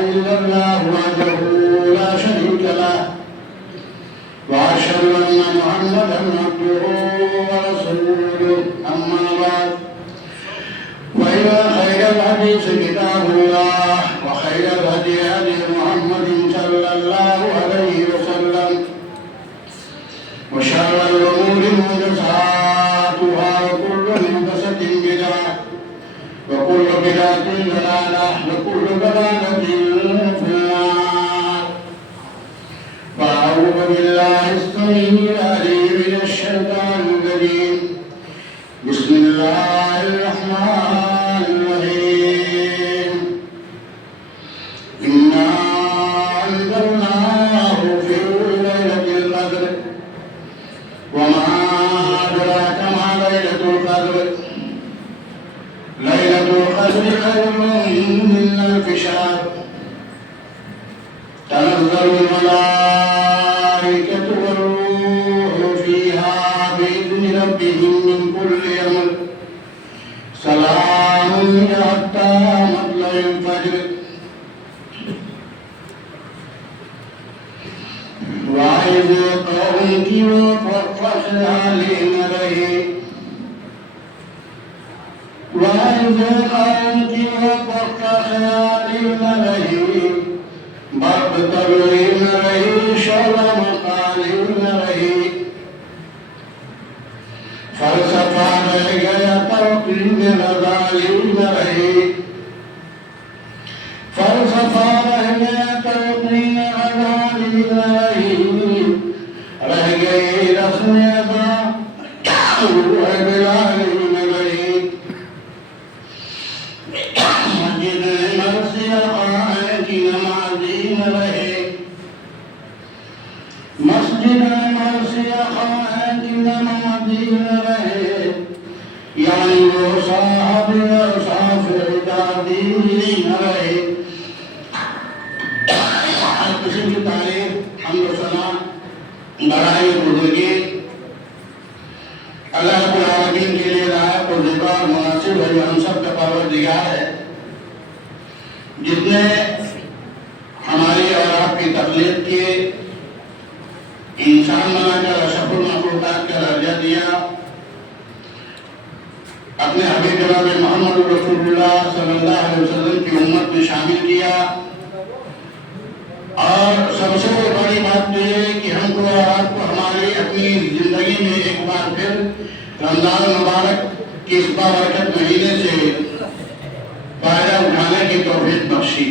إلا الله وحده لا شريك له وأشهد أن محمدا عبده ورسوله أما بعد فإن خير الحديث كتاب الله وخير الهدي هدي محمد صلى الله عليه وسلم وشر الأمور محدثاتها وكل محدثة بدعة وكل بدعة ضلالة وكل ضلالة في النار. فأعوذ بالله السميع العليم من الشيطان الرجيم. بسم الله الرحمن الرحيم. إنا أنزلناه في ليلة القدر وما أدراك ما ليلة القدر. ليلة القدر خير من ألف شهر. تنزل الملائكة والروح فيها بإذن ربهم من كل أمر سلام حتى مطلع الفجر. وإذ قوم کی خیالی نہ رہی وإذ قوم کی خیالی نہ رہی برق طبعی نہ رہی شعلہ مقالی نہ رہی فلسفہ رہ گیا تلقین غزالی نہ رہی فلسفہ رہ گیا تلقین غزالی نہ رہی رہ گئی رسم ادا روح بلالی نہ رہی مسجد مرثیہ خانے کی نمازی نہ رہے مسجد مرثیہ خانے کی نمازی نہ رہے یعنی وہ صاحب صاف عدادی نہ رہے. کسی کی تعریف حمد و ثنا برائے بزرگی اللہ رب العالمین کے لیے لائق و زیبا اور مناسب ہے جو ہم سب کا پروردگار ہے جس نے ہماری اور آپ کی تخلیق کی انسان بنا کر اشرف المخلوقات کا درجہ دیا اپنے حبیب جناب محمد رسول اللہ صلی اللہ علیہ وسلم کی امت میں شامل کیا اور سب سے بڑی بات تو یہ کہ ہم کو اور آپ کو ہماری اپنی زندگی میں ایک بار پھر رمضان المبارک کی اس بابرکت مہینے سے فائدہ اٹھانے کی توفیق بخشی.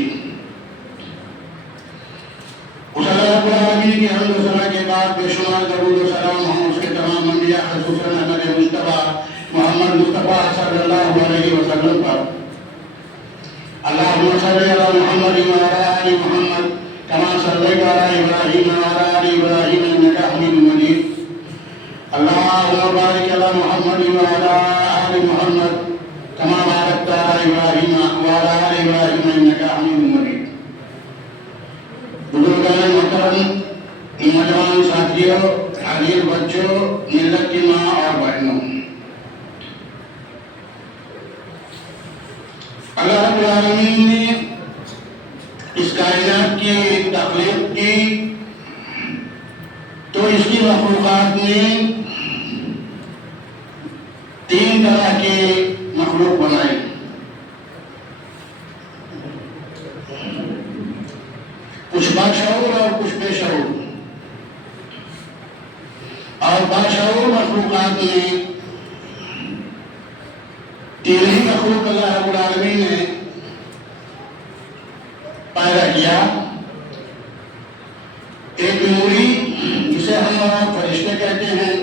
اس اللہ رب العالمین کی حمد و ثنا کے بعد بے شمار درود و سلام ہوں اس کے تمام انبیاء خصوصاً احمد مصطفیٰ محمد مصطفیٰ صلی اللہ علیہ وسلم پر. اللہم صلی علی محمد وعلی آل محمد كما صليت على إبراهيم وعلى آل إبراهيم إنك حميد مجيد. اللهم بارك على محمد وعلى آل محمد كما باركت على إبراهيم وعلى آل إبراهيم إنك حميد مجيد. بزرگان محترم نوجوان ساتھیوں حاضر بچوں ملت کی ماں اور بہنوں اللہ رب العالمین نے اس کائنات کی تخلیق کی تو اس کی مخلوقات نے تین طرح کے مخلوق بنائے. کچھ باشعور اور کچھ بے شعور. اور باشعور مخلوقات میں تین ہی مخلوق اللہ رب العالمین نے پیدا کیا. ایک نوری جسے ہم فرشتے کہتے ہیں,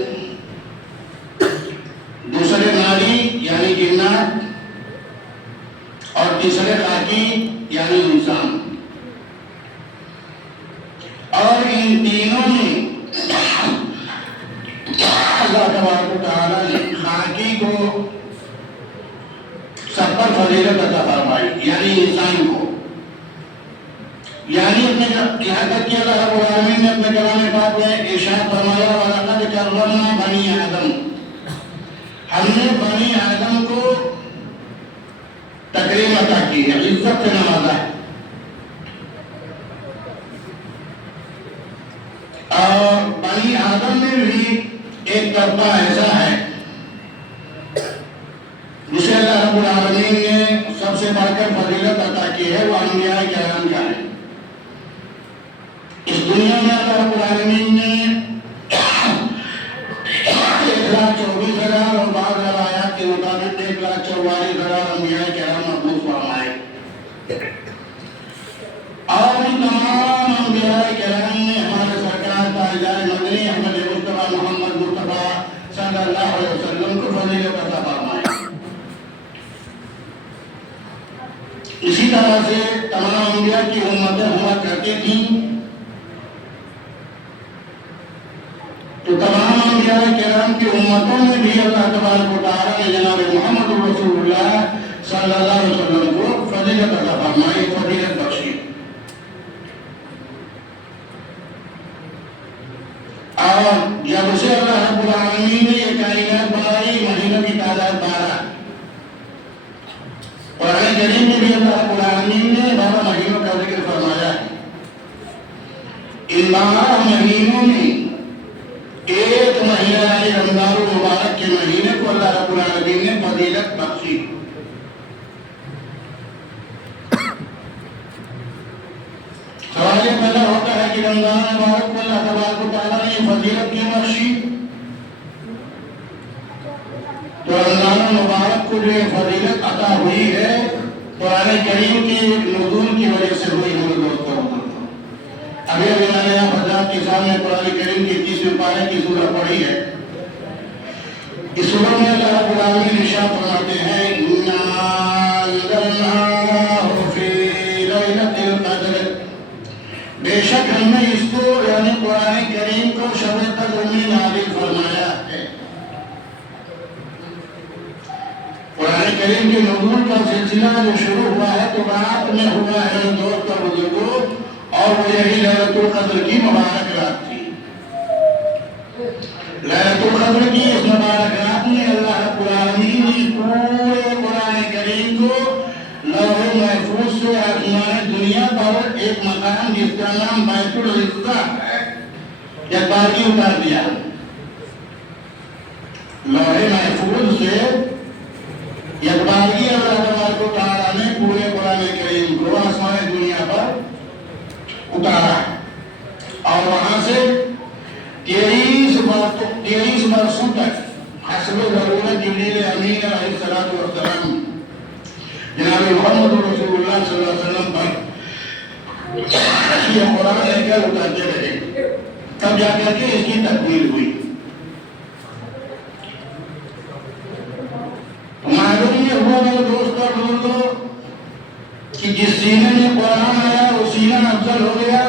دوسرے ناری یعنی جنات, اور تیسرے خاکی یعنی انسان. اور ان تینوں میں اللہ تبارک و تعالیٰ نے خاکی کو سب پر فضیلت عطا فرمائی یعنی انسان کو. یعنی یہاں تک کہ اللہ رب العالمین نے اپنے کلام پاک میں ارشاد فرمایا وَلَقَدْ كَرَّمْنَا بَنِي آدَمَ, ہم نے بنی آدم کو تکریم عطا کی ہے, عزت سے نوازا ہے. ایک طبقہ ایسا ہے جسے اللہ رب العالمین نے سب سے بڑھ کر فضیلت عطا کی ہے، وہ انبیاء کرام کا ہے۔ اس دنیا میں اللہ رب العالمین نے 1,24,000 اور بعض روایات کے مطابق 1,44,000 انبیاء کرام مبعوث فرمائے، اور ان تمام انبیاء کرام نے ہمارے سرکار تاجدار مدنی احمد مصطفیٰ محمد مصطفیٰ صلی اللہ علیہ وسلم کو فضیلت عطا فرمائی۔ اسی طرح سے تمام انبیاء کی امتیں ہوا کرتی تھیں، تو تمام انبیاء کرام کی امتوں میں بھی اللہ تبارک و تعالیٰ نے جناب محمد رسول اللہ صلی اللہ علیہ وسلم کو فضیلت عطا فرمائی، فضیلت بخشی۔ اور جب سے اللہ رب العالمین نے یہ کائنات بنائی، مہینوں کی تعداد 12، قرآن کریم میں بھی اللہ رب العالمین نے 12 مہینوں کا ذکر فرمایا ہے۔ ان 12 مہینوں میں ایک مہینہ یعنی رمضان المبارک کے مہینے کو اللہ رب العالمین نے فضیلت بخشی۔ سوال یہ پیدا ہوتا ہے کہ رمضان المبارک کو اللہ تبارک و تعالیٰ نے فضیلت کیوں بخشی؟ تو رمضان المبارک کو جو فضیلت عطا ہوئی ہے قرآن کریم کی نزول کی وجہ سے ہوئی ہے دوستوں۔ ابھی میں نے آپ حضرات کے سامنے قرآن کریم کی 30ویں پارے کی سورہ پڑھی ہے۔ اس سورہ میں اللہ رب العالمین ارشاد فرماتے ہیں اِنَّا أَنزَلْنَاهُ فِي لَيْلَةِ الْقَدْرِ، بے شک ہم نے اس کو یعنی قرآن کریم کو شب قدر میں نازل فرمایا ہے۔ قرآن کریم کے نزول کا سلسلہ جو شروع ہوا ہے تو رات میں ہوا ہے دوست اور بزرگوں، اور وہ یہی لیلۃ القدر کی مبارک رات تھی۔ لیلۃ القدر کی اس مبارک رات میں اللہ رب العالمین نے پورے قرآن کریم کو لوح محفوظ سے آسمان دنیا پر ایک مقام جس کا نام بیت العزہ ہے یکبارگی اتار دیا۔ لوح محفوظ سے یکبارگی اللہ تبارک و تعالیٰ نے پورے قرآن کریم کو آسمان دنیا پر اتارا، اور وہاں سے 23 برسوں تک حسب ضرورت جبریل امین علیہ السلام جناب محمد رسول اللہ صلی اللہ علیہ وسلم پر یہ قرآن لے کر اتارتے رہے، تب جا کر کے اس کی تکمیل ہوئی۔ معلوم یہ ہوا میرے دوست اور بزرگوں کہ جس سینے میں قرآن آیا وہ سینہ افضل ہو گیا،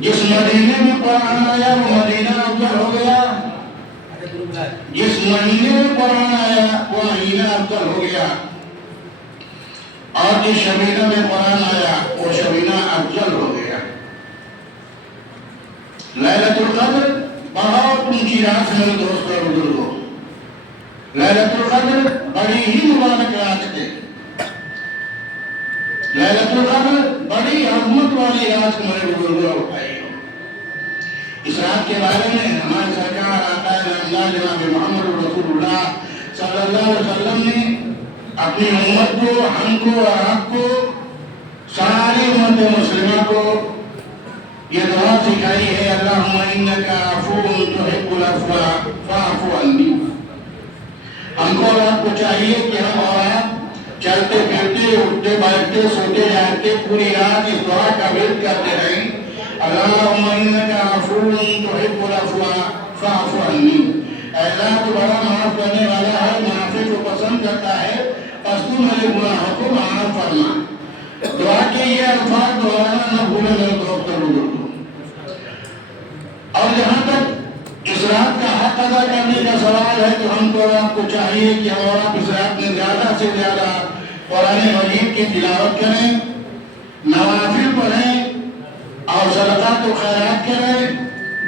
جس مدینے میں قرآن آیا وہ مدینہ افضل ہو گیا، جس مہینے میں قرآن آیا وہ مہینہ افضل ہو گیا، اور جس شبینہ میں قرآن آیا وہ شبینہ افضل ہو گیا۔ لیلۃ القدر بہت اونچی رات ہے میرے دوست اور بزرگوں، لیلۃ القدر بڑی ہی مبارک رات ہے، لیلۃ القدر بڑی عظمت والی رات میرے بزرگوں اور بھائیوں۔ اس رات کے بارے میں ہمارے سرکار آقا نامدار جناب محمد رسول اللہ صلی اللہ علیہ وسلم نے اپنی امت کو، ہم کو اور آپ کو، ساری امت مسلمہ کو یہ دعا سکھائی ہے، اللہم انکا عفو تحب العفو فاعف عنی۔ ہم کو اور آپ کو چاہیے کہ ہم اور آپ چلتے پھرتے اٹھتے بیٹھتے سوتے جاگتے پوری رات اس دعا کا ورد کرتے رہیں، اللہم انکا عفو تحب العفو فاعف عنی۔ اے اللہ تو بڑا معاف کرنے والا ہے، معافی کو پسند کرتا ہے، پس تو میرے گناہوں کو معاف فرما۔ دعا کے یہ الفاظ دہرانا نہ بھولے میرے دوست اور بزرگوں۔ اور جہاں تک اس رات کا حق ادا کرنے کا سوال ہے تو ہم کو آپ کو چاہیے کہ ہم اور آپ اس رات میں زیادہ سے زیادہ قرآن مجید کی تلاوت کریں، نوافل پڑھیں اور صدقات و خیرات کریں،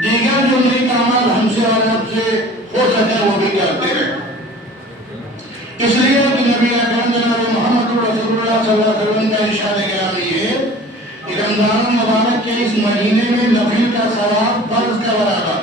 دیگر جو نیک اعمال ہم سے اور آپ سے ہو سکے وہ بھی کرتے رہیں۔ اس لیے کہ نبی اکرم جناب محمد رسول اللہ صلی اللہ علیہ وسلم کا ارشاد گرامی ہے کہ رمضان المبارک کے اس مہینے میں نفل کا ثواب فرض کا برابر،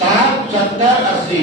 60, 70, 80।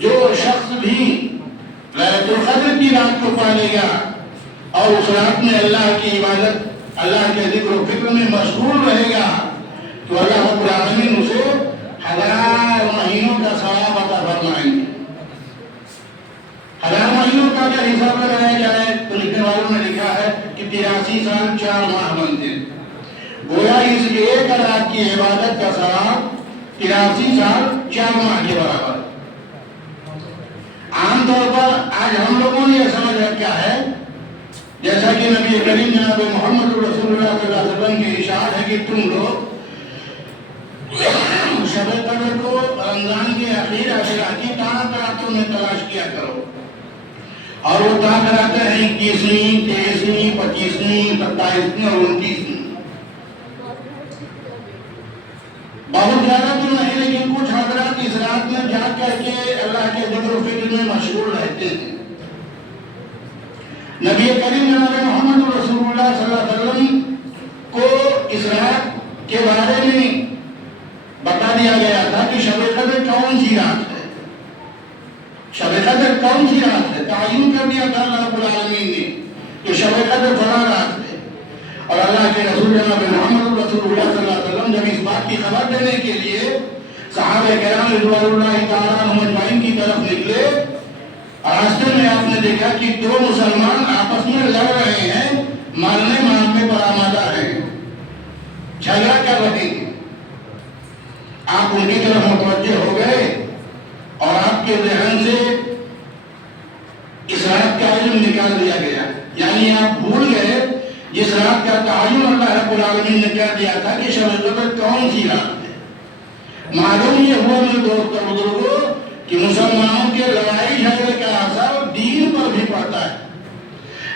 جو شخص بھی لیلۃ القدر کی رات کو پالے گا اور اس رات میں اللہ کی عبادت، اللہ کے ذکر و فکر میں مشغول رہے گا تو اللہ رب العالمین اسے 1000 مہینوں کا ثواب عطا فرمائیں گے۔ 1000 مہینوں کا اگر حساب لگایا جائے تو لکھنے والوں نے لکھا ہے کہ 83 سال 4 ماہ بنتے ہیں۔ گویا اس ایک رات کی عبادت کا ثواب 83 سال 4 ماہ کے برابر۔ عام طور پر آج ہم لوگوں نے یہ سمجھ رکھا ہے، جیسا کہ نبی کریم جناب محمد رسول اللہ صلی اللہ علیہ وسلم کی ارشاد ہے کہ تم لوگ شب قدر کو رمضان کے اخیر عشرہ کی تاک راتوں میں تلاش کیا کرو، اور وہ تاک راتیں ہیں 21ویں، 23ویں، 25ویں، 27ویں اور 29ویں۔ بہت زیادہ تو نہیں، لیکن کچھ حضرات اس رات میں جا کر کے اللہ کے ذکر و فکر میں مشغول رہتے ہیں۔ نبی کریم جناب محمد رسول اللہ صلی اللہ علیہ وسلم کو اس رات کے بارے میں بتا دیا گیا تھا کہ شب قدر کون سی رات ہے، شب قدر کون سی رات ہے، تعین کر دیا تھا اللہ رب العالمین نے کہ شب قدر فلاں رات ہے۔ اور اللہ کے رسول جناب محمد رسول اللہ صلی اللہ علیہ وسلم جب اس بات کی خبر دینے کے لیے صحابہ کرام رضوان اللہ تعالیٰ عنہم اجمعین کی طرف نکلے، راستے میں آپ نے دیکھا کہ 2 مسلمان آپس میں لڑ رہے ہیں، مارنے مارنے پر آمادہ ہیں، جھگڑا کر رہے ہیں۔ آپ ان کی طرف متوجہ ہو گئے اور آپ کے ذہن سے اس رات کا علم نکال دیا گیا، یعنی آپ بھول گئے جس رات کا تعین اللہ رب العالمین نے کہہ دیا تھا کہ شب قدر کون سی رات ہے۔ معلوم یہ ہوا میرے دوست اور بزرگوں کہ مسلمانوں کے لڑائی جھگڑے کا اثر دین پر بھی پڑتا ہے۔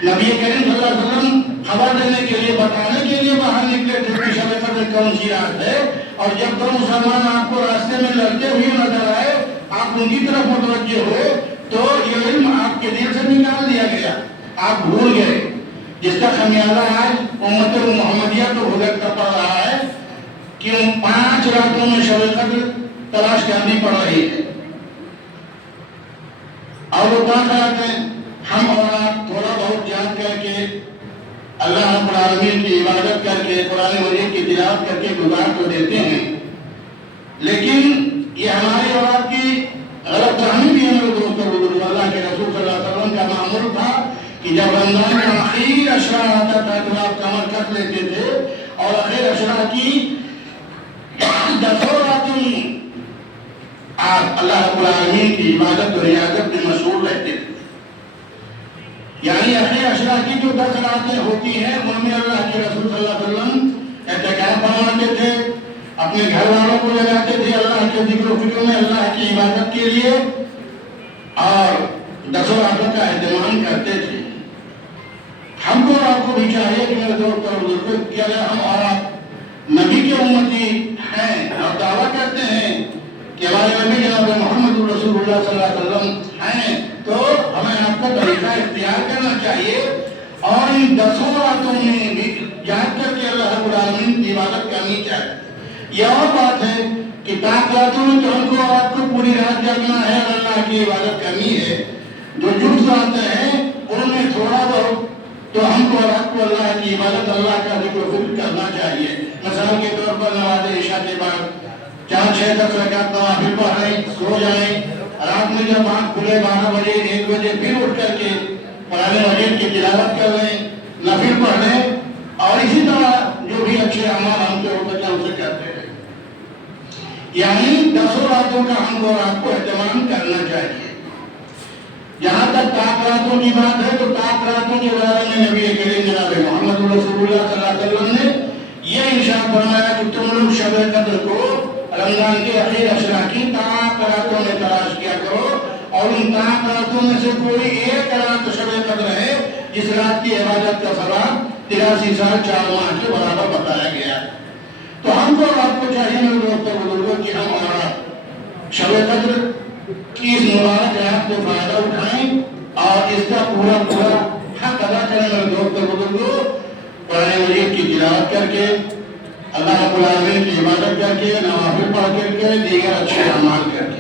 نبی کریم صلی اللہ علیہ وسلم خبر دینے کے لیے، بتانے کے لیے باہر نکلے تھے کہ شب قدر کون سی رات ہے، اور جب 2 مسلمان آپ کو راستے میں لڑتے ہوئے نظر آئے، آپ ان کی طرف متوجہ ہوئے تو یہ علم آپ کے دل سے نکال دیا گیا، آپ بھول گئے، جس کا خمیازہ آج امت محمدیہ کو بھگتنا پڑ رہا ہے کہ 5 راتوں میں شب قدر تلاش کرنی پڑ رہی ہے۔ اور وہ کہاں کراتے ہیں، ہم اور آپ تھوڑا بہت جان کر کے اللہ رب العالمین کی عبادت کر کے قرآن مجید کی تلاوت کر کے گزار تو دیتے ہیں، لیکن یہ ہماری اور آپ کی غلط فہمی بھی ہے میرے دوستوں بزرگوں۔ اللہ کے رسول صلی اللہ علیہ وسلم کا معمول تھا کہ جب رمضان کا آخری عشرہ آتا تھا تو آپ کمر کر لیتے تھے اور آخری عشرہ کی 10 راتوں میں آپ اللہ رب العالمین کی عبادت و ریاضت میں مشغول رہتے تھے۔ یعنی آخری عشرہ کی جو 10 راتیں ہوتی ہیں ان میں اللہ کے رسول صلی اللہ علیہ وسلم اعتکاف فرماتے تھے، اپنے گھر والوں کو لگاتے تھے اللہ کے ذکر و فکر میں، اللہ کی عبادت کے لیے، اور 10 راتوں کا اہتمام کرتے تھے۔ ہم کو آپ کو بھی چاہیے کہ میرے دوست اور بزرگوں کہ اگر ہم اور آپ نبی کے امتی ہیں اور دعویٰ کرتے ہیں کہ ہمارے نبی جناب محمد رسول اللہ صلی اللہ علیہ وسلم ہیں، تو ہمیں آپ کا طریقہ اختیار کرنا چاہیے اور ان 10 راتوں میں بھی جان کر کے اللہ رب العالمین کی عبادت کرنی چاہیے۔ یہ اور بات ہے کہ 5 راتوں میں تو ہم کو اور آپ کو پوری رات جاگنا ہے اور اللہ کی عبادت کرنی ہے، جو جز راتیں ہیں ان میں تھوڑا بہت تو ہم کو اور آپ کو اللہ کی عبادت، اللہ کا ذکر و فکر کرنا چاہیے۔ مثال کے طور پر نماز عشاء کے بعد 4، 6، 10 رکعت نوافل پڑھیں، سو جائیں، رات میں جب آنکھ کھلے 12 بجے 1 بجے پھر اٹھ کر کے قرآن مجید کی تلاوت کر لیں، نفل پڑھ لیں، اور اسی طرح جو بھی اچھے اعمال ہم سے ہوتے ہیں اسے کرتے ہیں۔ یعنی 10 راتوں کا ہم اور آپ کو اہتمام کرنا چاہیے۔ جہاں تک طاق راتوں کی بات ہے تو طاق راتوں کے بارے میں نبی کریم جناب محمد رسول اللہ صلی اللہ علیہ وسلم نے یہ ارشاد فرمایا کہ تم لوگ شب قدر کو رمضان کے آخری عشرہ کی طاق راتوں میں تلاش کیا کرو، اور ان طاق راتوں میں سے کوئی ایک رات شب قدر ہے جس رات کی عبادت کا ثواب 83 سال 4 ماہ کے برابر بتایا گیا ہے۔ تو ہم کو اور آپ کو چاہیے میرے دوستوں بزرگوں کہ ہم ہمارا شب قدر کی اس مبارک رات سے فائدہ اٹھائیں اور اس کا پورا حق ادا کریں میرے دوستوں بزرگوں، قرآن مجید کی تلاوت کر کے اللہ رب العالمین کی عبادت کر کے نوافل پڑھ کر کے دیگر اچھے اعمال کر